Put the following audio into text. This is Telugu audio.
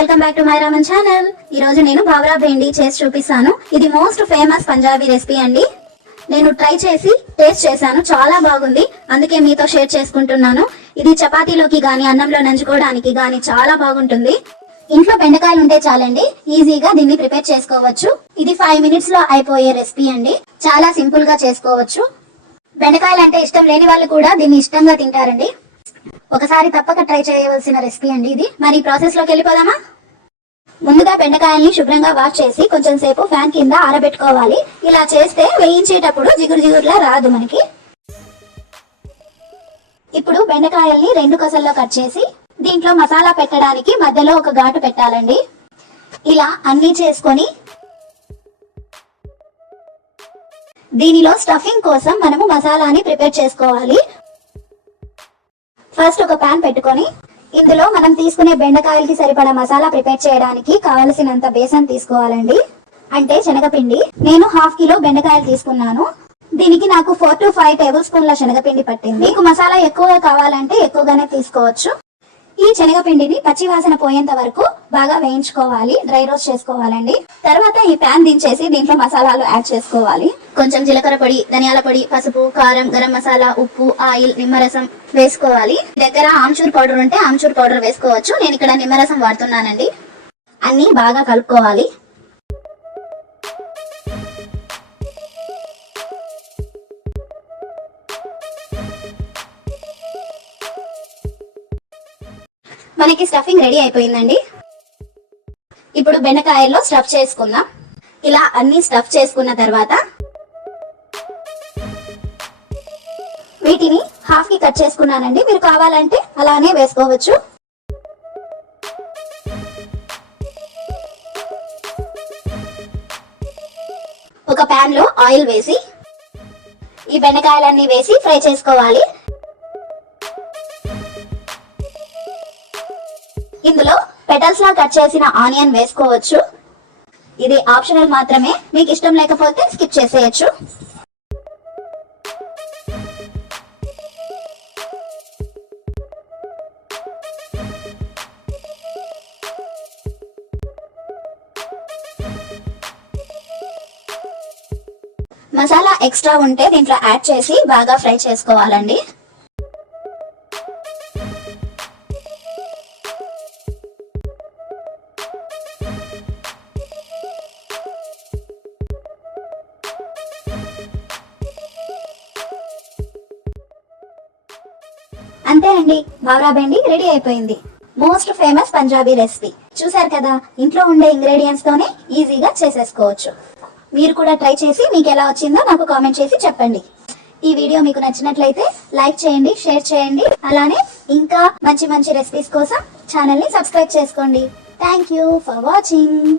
Welcome back to my Raman channel. ఈ రోజు నేను బావరా భెండి చేసి చూపిస్తాను. ఇది మోస్ట్ ఫేమస్ పంజాబీ రెసిపీ అండి. నేను ట్రై చేసి టేస్ట్ చేశాను. చాలా బాగుంది. అందుకే మీతో షేర్ చేసుకుంటున్నాను. ఇది చపాతీలోకి గాని అన్నంలో నంచుకోవడానికి గాని చాలా బాగుంటుంది. ఇంట్లో బెండకాయలు ఉంటే చాలండి. ఈజీగా దీన్ని ప్రిపేర్ చేసుకోవచ్చు. ఇది ఫైవ్ మినిట్స్లో అయిపోయే రెసిపీ అండి. చాలా సింపుల్గా చేసుకోవచ్చు. బెండకాయలు అంటే ఇష్టం లేని వాళ్ళు కూడా దీన్ని ఇష్టంగా తింటారండి. ఒకసారి తప్పక ట్రై చేయవలసిన రెసిపీ అండి ఇది. మరి ప్రాసెస్లోకి వెళ్ళిపోదామా? ముందుగా బెండకాయల్ని శుభ్రంగా వాష్ చేసి కొంచెం సేపు ఫ్యాన్ కింద ఆరబెట్టుకోవాలి. ఇలా చేస్తే వేయించేటప్పుడు జిగురు జిగురులా రాదు మనకి. ఇప్పుడు బెండకాయల్ని రెండు కొసల్లో కట్ చేసి దీంట్లో మసాలా పెట్టడానికి మధ్యలో ఒక ఘాటు పెట్టాలండి. ఇలా అన్ని చేసుకొని దీనిలో స్టఫింగ్ కోసం మనము మసాలాని ప్రిపేర్ చేసుకోవాలి. ఫస్ట్ ఒక పాన్ పెట్టుకొని ఇందులో మనం తీసుకునే బెండకాయలకి సరిపడా మసాలా ప్రిపేర్ చేయడానికి కావలసినంత బేసన్ తీసుకోవాలండి. అంటే శనగపిండి. నేను హాఫ్ కిలో బెండకాయలు తీసుకున్నాను. దీనికి నాకు ఫోర్ టు ఫైవ్ టేబుల్ స్పూన్ల శనగపిండి పట్టింది. మీకు మసాలా ఎక్కువగా కావాలంటే ఎక్కువగానే తీసుకోవచ్చు. ఈ శనగపిండిని పచ్చివాసన పోయేంత వరకు బాగా వేయించుకోవాలి డ్రై రోస్ట్ చేసుకోవాలండి. తర్వాత ఈ ప్యాన్ దించేసి దీంట్లో మసాలాలు యాడ్ చేసుకోవాలి. కొంచెం జీలకర్ర పొడి ధనియాల పొడి పసుపు కారం గరం మసాలా ఉప్పు ఆయిల్ నిమ్మరసం వేసుకోవాలి. దగ్గర ఆమ్చూర్ పౌడర్ ఉంటే ఆమ్చూర్ పౌడర్ వేసుకోవచ్చు. నేను ఇక్కడ నిమ్మరసం వాడుతున్నానండి. అన్ని బాగా కలుపుకోవాలి. మనకి స్టఫింగ్ రెడీ అయిపోయిందండి. ఇప్పుడు బెండకాయల్లో స్టఫ్ చేసుకుందాం. ఇలా అన్ని స్టఫ్ చేసుకున్న తర్వాత వీటిని హాఫ్కి కట్ చేసుకున్నానండి. మీరు కావాలంటే అలానే వేసుకోవచ్చు. ఒక ప్యాన్లో ఆయిల్ వేసి ఈ బెండకాయలన్నీ వేసి ఫ్రై చేసుకోవాలి. ఇందులో పెటల్స్ లా కట్ చేసిన ఆనియన్ వేసుకోవచ్చు. ఇది ఆప్షనల్ మాత్రమే. మీకు ఇష్టం లేకపోతే స్కిప్ చేసేయచ్చు. మసాలా ఎక్స్ట్రా ఉంటే దీంట్లో యాడ్ చేసి బాగా ఫ్రై చేసుకోవాలండి. అంతే అండి. బెండి రెడీ అయిపోయింది. మోస్ట్ ఫేమస్ పంజాబీ రెసిపీ చూసారు కదా ఇంట్లో ఉండే ఇంగ్రీడియంట్స్ తోనే ఈజీగా చేసేసుకోవచ్చు. మీరు కూడా ట్రై చేసి మీకు ఎలా వచ్చిందో నాకు కామెంట్ చేసి చెప్పండి. ఈ వీడియో మీకు నచ్చినట్లయితే లైక్ చేయండి షేర్ చేయండి. అలానే ఇంకా మంచి మంచి రెసిపీస్ కోసం ఛానల్ని సబ్స్క్రైబ్ చేసుకోండి. Thank you for watching